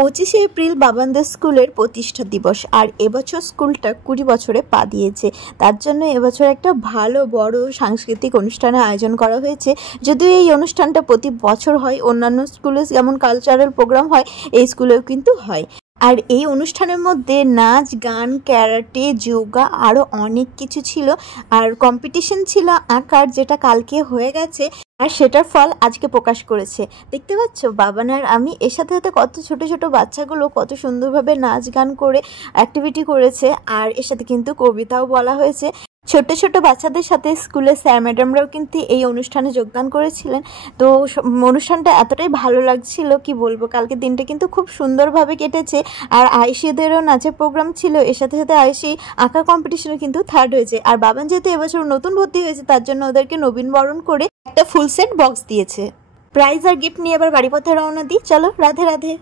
25শে April বাবানদের স্কুলের প্রতিষ্ঠা দিবস। আর এবছর স্কুলটা 20 বছরে পা দিয়েছে। তার জন্য এবছর একটা ভালো বড় সাংস্কৃতিক অনুষ্ঠানের আয়োজন করা হয়েছে। যদিও এই অনুষ্ঠানটা প্রতি বছর হয়, অন্যান্য স্কুলে যেমন কালচারাল প্রোগ্রাম হয় এই স্কুলেও কিন্তু হয়। আর এই অনুষ্ঠানের মধ্যে নাচ, গান, ক্যারাটে, যোগা আরও অনেক কিছু ছিল। আর কম্পিটিশন ছিল আঁকার, যেটা কালকে হয়ে গেছে আর সেটার ফল আজকে প্রকাশ করেছে। দেখতে পাচ্ছ বাবান আর আমি, এর সাথে সাথে কত ছোট ছোট বাচ্চাগুলো কত সুন্দরভাবে নাচ গান করে অ্যাক্টিভিটি করেছে। আর এর সাথে কিন্তু কবিতাও বলা হয়েছে। ছোট ছোট বাচ্চাদের সাথে স্কুলের স্যার ম্যাডামরাও কিন্তু এই অনুষ্ঠানে যোগদান করেছিলেন। তো অনুষ্ঠানটা এতটাই ভালো লাগছিল কি বলবো। কালকে দিনটা কিন্তু খুব সুন্দরভাবে কেটেছে। আর আয়েশিদেরও নাচের প্রোগ্রাম ছিল, এর সাথে সাথে আয়েশি আঁকা কম্পিটিশনে কিন্তু থার্ড হয়েছে। আর বাবান যেহেতু এবছর নতুন ভর্তি হয়েছে তার জন্য ওদেরকে নবীন বরণ করে একটা ফুল সেট বক্স দিয়েছে। প্রাইজ আর গিফট নিয়ে এবার বাড়ি পথে রওনা দিই। চলো, রাধে রাধে।